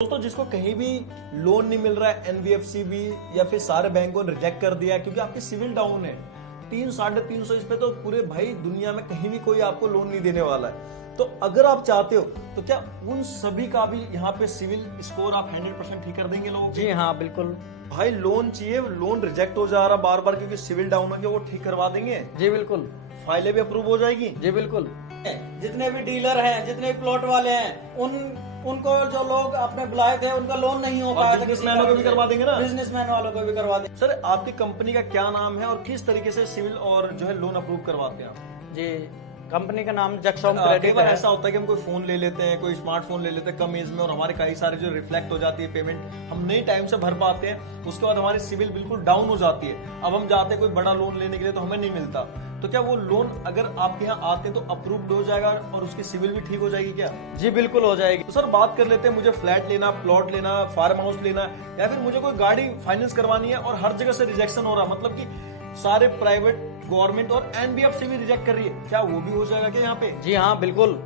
दोस्तों जिसको कहीं भी लोन नहीं मिल रहा है, एनबीएफसी भी या फिर सारे बैंकों ने रिजेक्ट कर दिया क्योंकि आपकी सिविल डाउन है 300-350 इस पे, तो पूरे भाई दुनिया में कहीं भी कोई आपको लोन नहीं देने वाला है। तो अगर आप चाहते हो तो क्या उन सभी का भी यहाँ पे सिविल स्कोर आप 100% ठीक कर देंगे लोगों को? जी हाँ, बिल्कुल। भाई लोन चाहिए, लोन रिजेक्ट हो जा रहा बार बार क्योंकि सिविल डाउन हो गया, वो ठीक करवा देंगे। जी बिल्कुल। फाइलें भी अप्रूव हो जाएगी। जी बिल्कुल। जितने भी डीलर हैं, जितने भी प्लॉट वाले हैं, उनको जो लोग आपने बुलाए थे उनका लोन नहीं हो पाया था। बिजनेसमैनों को भी करवा देंगे ना, बिजनेसमैन वालों को भी करवा देंगे। सर आपकी कंपनी का क्या नाम है और किस तरीके से सिविल और जो है लोन अप्रूव करवाते हैं आप? जी, कंपनी का नाम जक्सॉम कई क्रेडिट बार है। ऐसा होता है कि हम कोई फोन ले लेते हैं, कोई स्मार्टफोन ले लेते हैं कम एज में, और हमारे कई सारे जो रिफ्लेक्ट हो जाती है पेमेंट, हम नहीं टाइम से भर पाते हैं, उसके बाद हमारी सिविल बिल्कुल डाउन हो जाती है। अब हम जाते हैं कोई बड़ा लोन लेने के लिए तो हमें नहीं मिलता। तो क्या वो लोन अगर आपके यहाँ आते तो अप्रूव्ड हो जाएगा और उसकी सिविल भी ठीक हो जाएगी क्या? जी बिल्कुल हो जाएगी। तो सर बात कर लेते हैं, मुझे फ्लैट लेना, प्लॉट लेना, फार्म हाउस लेना, या फिर मुझे कोई गाड़ी फाइनेंस करवानी है और हर जगह से रिजेक्शन हो रहा, मतलब कि सारे प्राइवेट, गवर्नमेंट और एनबीएफसी भी रिजेक्ट कर रही है, क्या वो भी हो जाएगा क्या यहाँ पे? जी हाँ बिल्कुल।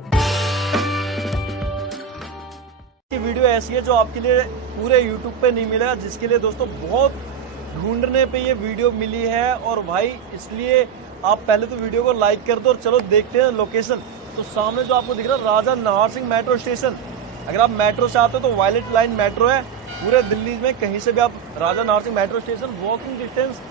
ये वीडियो ऐसी है जो आपके लिए पूरे यूट्यूब पे नहीं मिलेगा, जिसके लिए दोस्तों बहुत ढूंढने पे ये वीडियो मिली है। और भाई इसलिए आप पहले तो वीडियो को लाइक कर दो और चलो देखते हैं लोकेशन। तो सामने जो आपको दिख रहा है राजा नाहर सिंह मेट्रो स्टेशन, अगर आप मेट्रो से आते हो तो वायलेट लाइन मेट्रो है। पूरे दिल्ली में कहीं से भी आप Raja Nahar Singh metro station walking distance,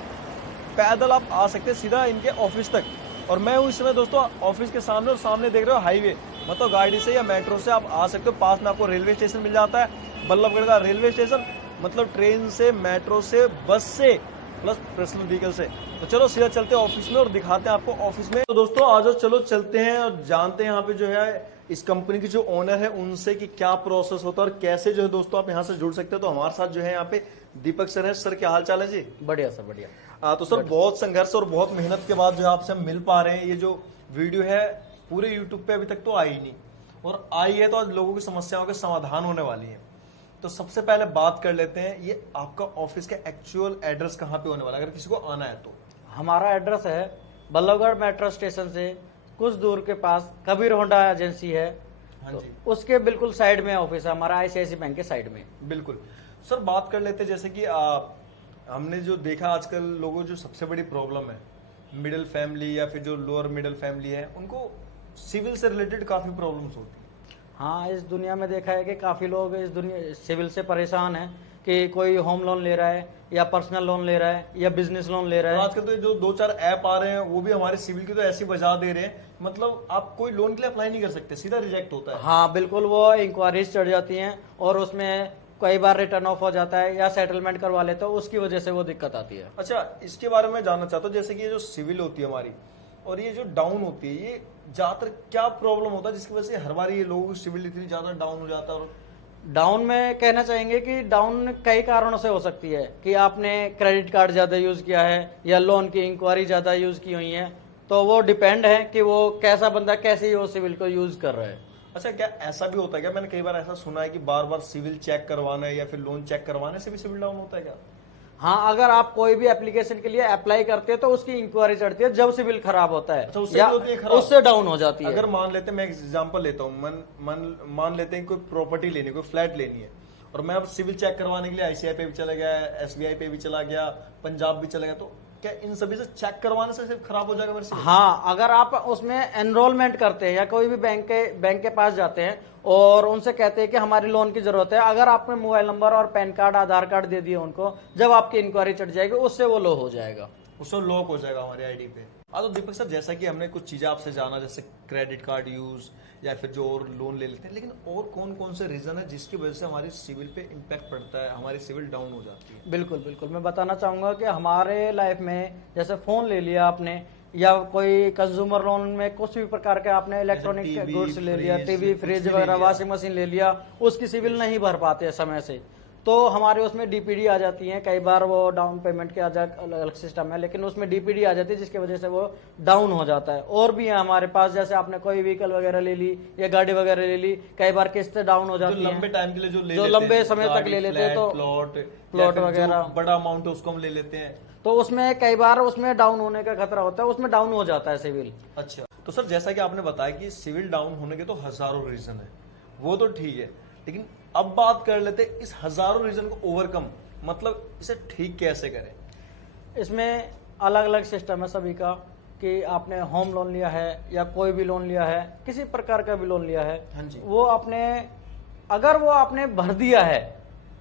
पैदल आप आ सकते हैं सीधा इनके ऑफिस तक। और मैं हूँ इस समय दोस्तों ऑफिस के सामने, और सामने देख रहे हो हाईवे, मतलब गाड़ी से या मेट्रो से आप आ सकते हो। पास में आपको रेलवे स्टेशन मिल जाता है, बल्लभगढ़ का रेलवे स्टेशन, मतलब ट्रेन से, मेट्रो से, बस से, प्लस पर्सनल व्हीकल से। तो चलो सीधा चलते हैं ऑफिस में और दिखाते हैं आपको ऑफिस में। तो दोस्तों आ जाओ, चलो चलते हैं और जानते हैं यहाँ पे जो है इस कंपनी के जो ओनर है उनसे कि क्या प्रोसेस होता है और कैसे जो है दोस्तों आप यहाँ से जुड़ सकते हो। तो हमारे साथ जो है यहाँ पे दीपक सर है। सर क्या हाल चाल है जी? बढ़िया सर, बढ़िया। तो सर बहुत संघर्ष और बहुत मेहनत के बाद जो है आपसे हम मिल पा रहे हैं। ये जो वीडियो है पूरे यूट्यूब पे अभी तक तो आई नहीं, और आई है तो आज लोगों की समस्याओं के समाधान होने वाली है। तो सबसे पहले बात कर लेते हैं, ये आपका ऑफिस का एक्चुअल एड्रेस कहाँ पे होने वाला है अगर किसी को आना है तो? हमारा एड्रेस है बल्लभगढ़ मेट्रो स्टेशन से कुछ दूर के पास कबीर होंडा एजेंसी है। हाँ तो जी, उसके बिल्कुल साइड में ऑफिस है हमारा, आईसीआईसी बैंक के साइड में। बिल्कुल। सर बात कर लेते हैं, जैसे कि हमने जो देखा आजकल लोगों जो सबसे बड़ी प्रॉब्लम है, मिडिल फैमिली या फिर जो लोअर मिडिल फैमिली है, उनको सिविल से रिलेटेड काफी प्रॉब्लम्स होती है। हाँ, इस दुनिया में देखा है कि काफ़ी लोग इस दुनिया सिविल से परेशान हैं कि कोई होम लोन ले रहा है या पर्सनल लोन ले रहा है या बिजनेस लोन ले रहा है। आजकल तो जो 2-4 ऐप आ रहे हैं वो भी हमारे सिविल की तो ऐसी बजा दे रहे हैं, मतलब आप कोई लोन के लिए अप्लाई नहीं कर सकते, सीधा रिजेक्ट होता है। हाँ बिल्कुल, वो इंक्वायरीज चढ़ जाती हैं और उसमें कई बार रिटर्न ऑफ हो जाता है या सेटलमेंट करवा लेते हो, उसकी वजह से वो दिक्कत आती है। अच्छा, इसके बारे में जानना चाहता हूँ, जैसे कि ये जो सिविल होती है हमारी और ये जो डाउन होती है, ये ज्यादातर क्या प्रॉब्लम होता है जिसकी वजह से हर बार ये लोगों की सिविल इतनी ज्यादा डाउन हो जाता है? और डाउन में कहना चाहेंगे कि डाउन कई कारणों से हो सकती है कि आपने क्रेडिट कार्ड ज़्यादा यूज़ किया है या लोन की इंक्वायरी ज़्यादा यूज़ की हुई है। तो वो डिपेंड है कि वो कैसा बंदा कैसे वो सिविल को यूज़ कर रहा है। अच्छा, क्या ऐसा भी होता है क्या? मैंने कई बार ऐसा सुना है कि बार बार सिविल चेक करवाना है या फिर लोन चेक करवाने से भी सिविल डाउन होता है क्या? हाँ, अगर आप कोई भी एप्लीकेशन के लिए अप्लाई करते हैं तो उसकी इंक्वायरी चढ़ती है जब सिविल खराब होता है, अच्छा, उससे या भी होती है खराब? उससे डाउन हो जाती है। अगर मान लेते हैं, मैं एग्जांपल लेता हूँ, मान लेते हैं कोई प्रॉपर्टी लेनी, कोई फ्लैट लेनी है, और मैं अब सिविल चेक करवाने के लिए आईसीआई पे भी चला गया, एसबीआई पे भी चला गया, पंजाब भी चला गया, तो क्या इन सभी से चेक करवाने से सिर्फ खराब हो जाएगा मेरे सिविल? हाँ, अगर आप उसमें एनरोलमेंट करते हैं या कोई भी बैंक के पास जाते हैं और उनसे कहते हैं कि हमारी लोन की जरूरत है, अगर आपने मोबाइल नंबर और पैन कार्ड, आधार कार्ड दे दिए उनको, जब आपकी इंक्वायरी चढ़ जाएगी उससे वो लो हो जाएगा, उससे लॉक हो जाएगा हमारी आईडी पे। तो दीपक सर, जैसा कि हमने कुछ चीजें आपसे जाना, जैसे क्रेडिट कार्ड यूज या फिर जो और लोन ले लेते हैं, लेकिन और कौन कौन से रीजन है जिसकी वजह से हमारी सिविल पे इम्पैक्ट पड़ता है, हमारी सिविल डाउन हो जाती है? बिल्कुल बिल्कुल, मैं बताना चाहूंगा कि हमारे लाइफ में जैसे फोन ले लिया आपने, या कोई कंज्यूमर लोन में कुछ भी प्रकार के आपने इलेक्ट्रॉनिक गुड्स ले लिया, टीवी, फ्रिज वगैरह, वॉशिंग मशीन ले लिया, उसकी सिविल नहीं भर पाते समय से, तो हमारे उसमें डीपीडी आ जाती है। कई बार वो डाउन पेमेंट के अलग सिस्टम है, लेकिन उसमें डीपीडी आ जाती है जिसकी वजह से वो डाउन हो जाता है। और भी है हमारे पास, जैसे आपने कोई व्हीकल वगैरह ले ली या गाड़ी वगैरह ले ली, कई बार किस्त डाउन हो जाती है। लंबे टाइम के लिए जो लंबे समय तक ले लेते हैं, तो प्लॉट वगैरह, बड़ा अमाउंट है उसको हम ले लेते हैं, तो उसमें कई बार उसमें डाउन होने का खतरा होता है, उसमें डाउन हो जाता है सिविल। अच्छा, तो सर जैसा कि आपने बताया कि सिविल डाउन होने के तो हजारों रीजन है, वो तो ठीक है, लेकिन अब बात कर लेते हैं इस हजारों रीजन को ओवरकम, मतलब इसे ठीक कैसे करें। इसमें अलग अलग सिस्टम है सभी का, कि आपने होम लोन लिया है या कोई भी लोन लिया है, किसी प्रकार का भी लोन लिया है, हाँ जी। वो आपने अगर वो आपने भर दिया है,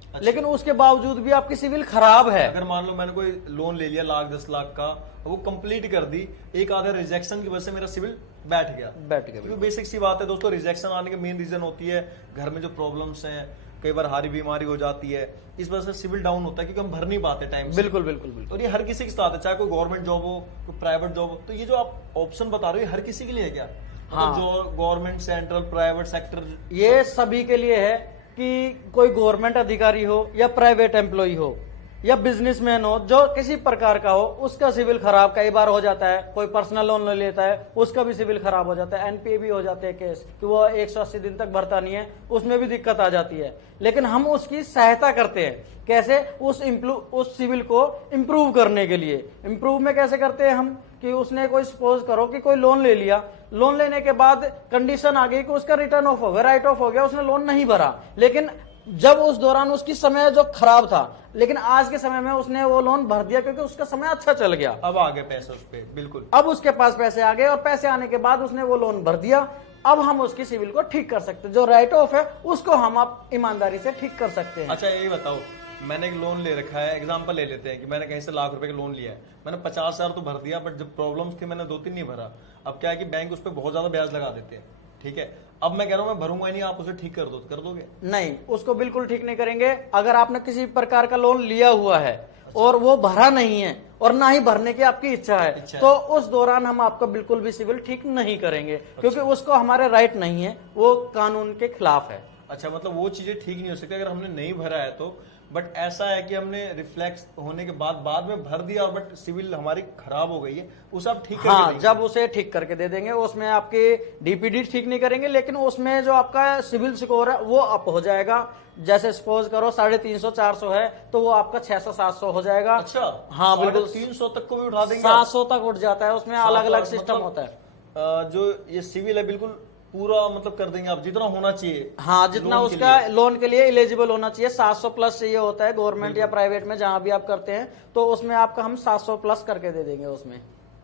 अच्छा। लेकिन उसके बावजूद भी आपकी सिविल खराब है, अगर मान लो मैंने कोई लोन ले लिया 1,00,000-10,00,000 का, वो कंप्लीट कर दी, एक आधा रिजेक्शन की वजह से मेरा सिविल बैठ गया। क्योंकि बेसिक सी बात है दोस्तों, रिजेक्शन आने की मेन रीजन होती है घर में जो प्रॉब्लम्स हैं, कई बार हारी बीमारी हो जाती है, इस वजह से सिविल डाउन होता है क्योंकि हम भर नहीं पाते टाइम से। बिल्कुल बिल्कुल बिल्कुल। और ये हर किसी के साथ है, चाहे कोई गवर्नमेंट जॉब हो, कोई प्राइवेट जॉब हो। तो ये जो आप ऑप्शन बता रहे हो, ये हर किसी के लिए है क्या? हाँ। जो गवर्नमेंट, सेंट्रल, प्राइवेट सेक्टर, ये सभी के लिए है कि कोई गवर्नमेंट अधिकारी हो या प्राइवेट एम्प्लॉय हो या बिजनेसमैन हो, जो किसी प्रकार का हो, उसका सिविल खराब कई बार हो जाता है। कोई पर्सनल लोन ले लेता है, उसका भी सिविल खराब हो जाता है। एनपीए भी हो जाते हैं केस कि वो 180 दिन तक भरता नहीं है, उसमें भी दिक्कत आ जाती है। लेकिन हम उसकी सहायता करते हैं, कैसे? उस सिविल को इम्प्रूव करने के लिए। इम्प्रूव में कैसे करते हैं हम, कि उसने कोई सपोज करो कि कोई लोन ले लिया, लोन लेने के बाद कंडीशन आ गई कि उसका रिटर्न ऑफ हो गया, राइट ऑफ हो गया, उसने लोन नहीं भरा, लेकिन जब उस दौरान उसकी समय जो खराब था, लेकिन आज के समय में उसने वो लोन भर दिया क्योंकि उसका समय अच्छा चल गया, अब आ गए पैसे उस पे। बिल्कुल, अब उसके पास पैसे आ गए और पैसे आने के बाद उसने वो लोन भर दिया। अब हम उसकी सिविल को ठीक कर सकते हैं, जो राइट ऑफ है उसको हम आप ईमानदारी से ठीक कर सकते हैं। अच्छा ये बताओ, मैंने एक लोन ले रखा है, एग्जांपल ले लेते हैं कि मैंने कहीं से लाख रुपए का लोन लिया है, मैंने 50,000 तो भर दिया, बट जब प्रॉब्लम्स थी मैंने 2-3 नहीं भरा। अब क्या है कि बैंक उस पर बहुत ज्यादा ब्याज लगा देते हैं, ठीक है। अब मैं कह रहा हूं मैं भरूंगा ही नहीं, आप उसे ठीक कर दो, कर दोगे? नहीं, उसको बिल्कुल ठीक नहीं करेंगे। अगर आपने किसी प्रकार का लोन लिया हुआ है और वो भरा नहीं है और ना ही भरने की आपकी इच्छा है, तो उस दौरान हम आपका बिल्कुल भी सिविल ठीक नहीं करेंगे, क्योंकि उसको हमारे राइट नहीं है, वो कानून के खिलाफ है। अच्छा, मतलब वो चीजें ठीक नहीं हो सकती अगर हमने नहीं भरा है तो। बट ऐसा है कि हमने रिफ्लेक्स होने के बाद में भर दिया, बट सिविल हमारी खराब हो गई है, उसे आप ठीक करके हाँ, देंगे? जब उसे ठीक करके दे देंगे, उसमें आपकी डीपीडी ठीक नहीं करेंगे, लेकिन उसमें जो आपका सिविल स्कोर है वो अप हो जाएगा। जैसे सपोज करो 350-400 है, तो वो आपका 600-700 हो जाएगा। अच्छा, हाँ बिल्कुल, 300 तक को भी उठा देंगे? 700 तक उठ जाता है, उसमें अलग अलग सिस्टम मतलब, होता है। जो ये सिविल है बिल्कुल पूरा मतलब कर देंगे आप, जितना होना चाहिए। हाँ, जितना उसका लोन के लिए एलिजिबल होना चाहिए, 700 प्लस चाहिए होता है गवर्नमेंट या प्राइवेट में, जहां भी आप करते हैं, तो उसमें आपका हम 700 प्लस करके दे देंगे उसमें।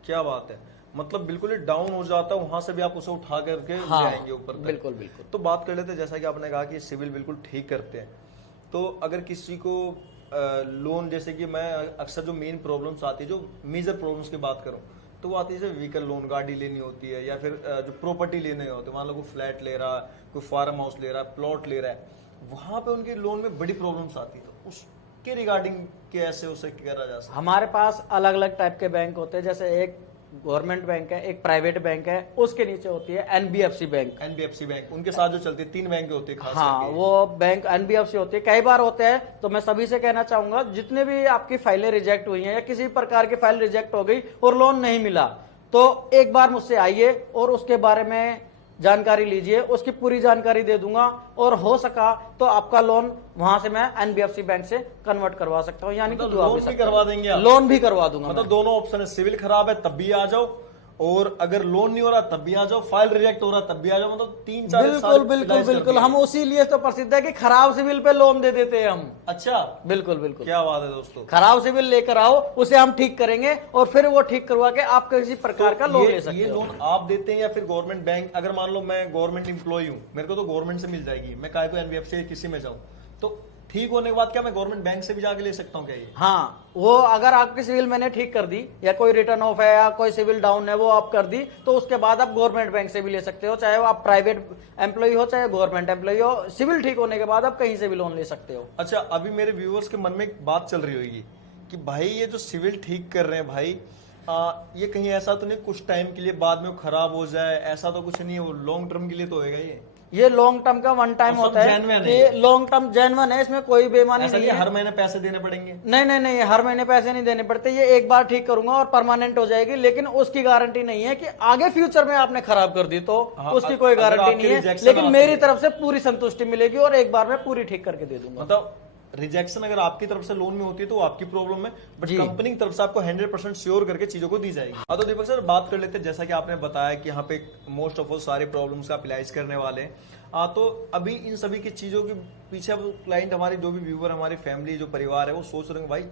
क्या बात है, मतलब बिल्कुल ही डाउन हो जाता है, वहां से भी आप उसे उठा करके ले आएंगे ऊपर तक। बिल्कुल बिल्कुल। तो बात कर लेते हैं, जैसा कि आपने कहा कि सिविल बिल्कुल ठीक करते हैं, तो अगर किसी को लोन, जैसे कि मैं अक्सर जो मेन प्रॉब्लम्स आती है, जो मेजर प्रॉब्लम्स की बात करूं, तो वो आती है जैसे व्हीकल लोन, गाड़ी लेनी होती है, या फिर जो प्रॉपर्टी लेने होते हैं, मान लो कोई फ्लैट ले रहा है, कोई फार्म हाउस ले रहा है, प्लॉट ले रहा है, वहां पे उनके लोन में बड़ी प्रॉब्लम्स आती है, तो उसके रिगार्डिंग कैसे उसे करा जा सकता है? हमारे पास अलग अलग टाइप के बैंक होते हैं, जैसे एक गवर्नमेंट बैंक है, एक प्राइवेट बैंक है, उसके नीचे होती है एनबीएफसी बैंक। एनबीएफसी बैंक, उनके साथ जो चलती है 3 बैंक होते हैं खास हाँ, करके। वो बैंक एनबीएफसी होती है। कई बार होते हैं, तो मैं सभी से कहना चाहूंगा, जितने भी आपकी फाइलें रिजेक्ट हुई हैं या किसी प्रकार की फाइल रिजेक्ट हो गई और लोन नहीं मिला, तो एक बार मुझसे आइए और उसके बारे में जानकारी लीजिए, उसकी पूरी जानकारी दे दूंगा, और हो सका तो आपका लोन वहां से मैं एनबीएफसी बैंक से कन्वर्ट करवा सकता हूँ, यानी कि लोन भी करवा देंगे आप? लोन भी करवा दूंगा। मतलब दोनों ऑप्शन है, सिविल खराब है तब भी आ जाओ, और अगर लोन नहीं हो रहा तब भी आ जाओ, फाइल रिजेक्ट हो रहा तब भी आ जाओ, मतलब 3-4 बिल्कुल बिल्कुल बिल्कुल। हम उसी लिए तो प्रसिद्ध है कि खराब सिविल पे लोन दे देते हैं हम। अच्छा, बिल्कुल बिल्कुल। क्या बात है दोस्तों, खराब सिविल लेकर आओ, उसे हम ठीक करेंगे और फिर वो ठीक करवा के आप किसी प्रकार का लोन ले सकते ये हो। लोन आप देते हैं या फिर गवर्नमेंट बैंक? अगर मान लो मैं गवर्नमेंट एम्प्लॉय हूँ, मेरे को तो गवर्नमेंट से मिल जाएगी, मैं काहे को एनबीएफसी किसी में जाऊँ, तो ठीक होने के बाद क्या मैं गवर्नमेंट बैंक से भी जाके ले सकता हूँ क्या ये? हाँ, वो अगर आपकी सिविल मैंने ठीक कर दी, या कोई रिटर्न ऑफ है या कोई सिविल डाउन है वो आप कर दी, तो उसके बाद आप गवर्नमेंट बैंक से भी ले सकते हो, चाहे वो आप प्राइवेट एम्प्लॉय हो चाहे गवर्नमेंट एम्प्लॉय हो। सिविल ठीक होने के बाद आप कहीं से भी लोन ले सकते हो। अच्छा, अभी मेरे व्यूअर्स के मन में एक बात चल रही होगी कि भाई ये जो सिविल ठीक कर रहे हैं भाई, ये कहीं ऐसा तो नहीं कुछ टाइम के लिए बाद में वो खराब हो जाए, ऐसा तो कुछ नहीं है, वो लॉन्ग टर्म के लिए तो होएगा ये लॉन्ग टर्म का वन टाइम होता है, ये लॉन्ग टर्म जेन्युइन है, इसमें कोई बेईमानी नहीं है। हर महीने पैसे देने पड़ेंगे? नहीं नहीं नहीं, हर महीने पैसे नहीं देने पड़ते, ये एक बार ठीक करूंगा और परमानेंट हो जाएगी, लेकिन उसकी गारंटी नहीं है कि आगे फ्यूचर में आपने खराब कर दी तो उसकी कोई गारंटी नहीं है, लेकिन मेरी तरफ से पूरी संतुष्टि मिलेगी और एक बार में पूरी ठीक करके दे दूंगा। मतलब रिजेक्शन अगर आपकी तरफ से लोन में होती है तो आपकी प्रॉब्लम है, बट कंपनी की तरफ से आपको 100% श्योर करके चीजों को दी जाएगी। अब तो दीपक सर बात कर लेते हैं, जैसा कि आपने बताया कि यहाँ पे मोस्ट ऑफ ऑल सारे प्रॉब्लम्स आप इलाज करने वाले हैं। तो अभी इन सभी की चीजों के पीछे अब क्लाइंट हमारे जो भी व्यूवर, हमारी फैमिली, जो परिवार है, वो सोच रहे हैं भाई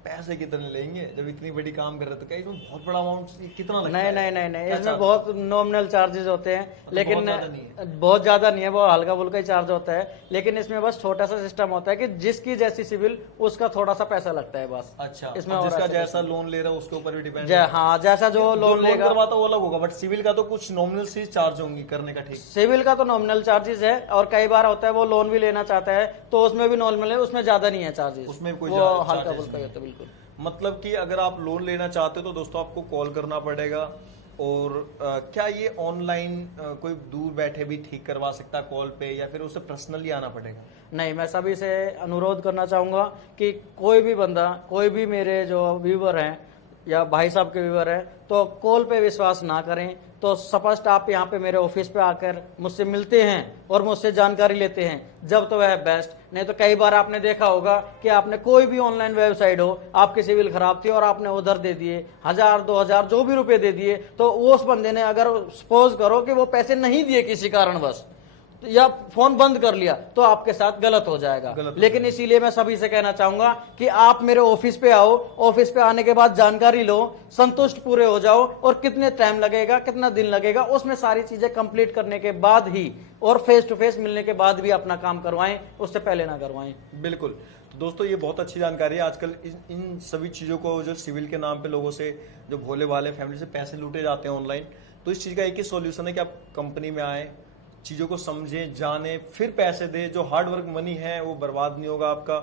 पैसे कितने लेंगे जब इतनी बड़ी काम कर रहे हैं, तो क्या इसमें बहुत बड़ा अमाउंट कितना लगता नहीं है? नहीं नहीं नहीं, क्या इसमें charge? बहुत नॉमिनल चार्जेस होते हैं, लेकिन बहुत ज्यादा नहीं है। बहुत ज्यादा नहीं है, वो हल्का फुल्का ही चार्ज होता है। लेकिन इसमें बस छोटा सा सिस्टम होता है कि जिसकी जैसी सिविल उसका थोड़ा सा पैसा लगता है बस। अच्छा, इसमें अब और जिसका ऐसा जैसा लोन ले रहा है उसके ऊपर भी डिपेंड हाँ, जैसा जो लोन लेगा करवाता वो अलग होगा, बट सिविल का तो कुछ नॉमिनल सी चार्ज होंगी करने का, ठीक? सिविल का तो नॉमिनल चार्जेस है, और कई बार होता है वो लोन भी लेना चाहता है तो उसमें भी नॉमिनल है, उसमें ज्यादा नहीं है चार्जेस, उसमें कोई वो charges हल्का नहीं फुल्का ही होता है बिल्कुल। मतलब कि अगर आप लोन लेना चाहते हो तो दोस्तों आपको कॉल करना पड़ेगा। और क्या ये ऑनलाइन कोई दूर बैठे भी ठीक करवा सकता है कॉल पे, या फिर उसे पर्सनली आना पड़ेगा? नहीं, मैं सभी से अनुरोध करना चाहूंगा कि कोई भी बंदा, कोई भी मेरे जो व्यूवर हैं या भाई साहब के व्यूवर हैं, तो कॉल पे विश्वास ना करें। तो स्पष्ट आप यहाँ पे मेरे ऑफिस पे आकर मुझसे मिलते हैं और मुझसे जानकारी लेते हैं जब तो वह बेस्ट। नहीं तो कई बार आपने देखा होगा कि आपने कोई भी ऑनलाइन वेबसाइट हो, आपकी सिविल खराब थी और आपने उधर दे दिए 1000 2000 जो भी रुपए दे दिए, तो उस बंदे ने, अगर सपोज करो कि वो पैसे नहीं दिए किसी कारणवश या फोन बंद कर लिया, तो आपके साथ गलत हो जाएगा। लेकिन इसीलिए मैं सभी से कहना चाहूंगा कि आप मेरे ऑफिस पे आओ, ऑफिस पे आने के बाद जानकारी लो, संतुष्ट पूरे हो जाओ, और कितने टाइम लगेगा, कितना दिन लगेगा, उसमें सारी चीजें कंप्लीट करने के बाद ही, और फेस टू फेस मिलने के बाद भी अपना काम करवाएं, उससे पहले ना करवाएं। बिल्कुल। तो दोस्तों ये बहुत अच्छी जानकारी है। आजकल इन सभी चीजों को, जो सिविल के नाम पे लोगों से, जो भोले भाले फैमिली से पैसे लूटे जाते हैं ऑनलाइन, तो इस चीज का एक ही सॉल्यूशन है कि आप कंपनी में आए, चीजों को समझें, जाने, फिर पैसे दे। जो हार्ड वर्क मनी है वो बर्बाद नहीं होगा आपका।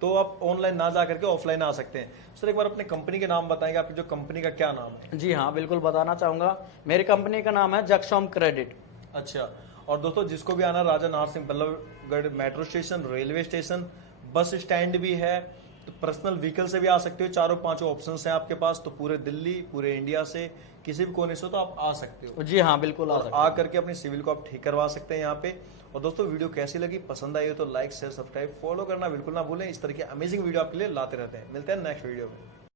तो आप ऑनलाइन ना जा करके ऑफलाइन आ सकते हैं। सर एक बार अपने कंपनी के नाम बताएंगे, आपकी जो कंपनी का क्या नाम है? जी हाँ, बिल्कुल बताना चाहूंगा। मेरी कंपनी का नाम है जगसोम क्रेडिट। अच्छा। और दोस्तों जिसको भी आना, Raja Nahar Singh Ballabhgarh metro station, railway station, bus stand भी है, तो पर्सनल व्हीकल से भी आ सकते हो। चारों पांचों ऑप्शंस हैं आपके पास। तो पूरे दिल्ली, पूरे इंडिया से, किसी भी कोने से तो आप आ सकते हो। जी हाँ, बिल्कुल आ करके अपनी सिविल को आप ठीक करवा सकते हैं यहाँ पे। और दोस्तों वीडियो कैसी लगी, पसंद आई हो तो लाइक शेयर सब्सक्राइब फॉलो करना बिल्कुल ना भूलें। इस तरह की अमेजिंग वीडियो आपके लिए लाते रहते हैं। मिलते हैं नेक्स्ट वीडियो में।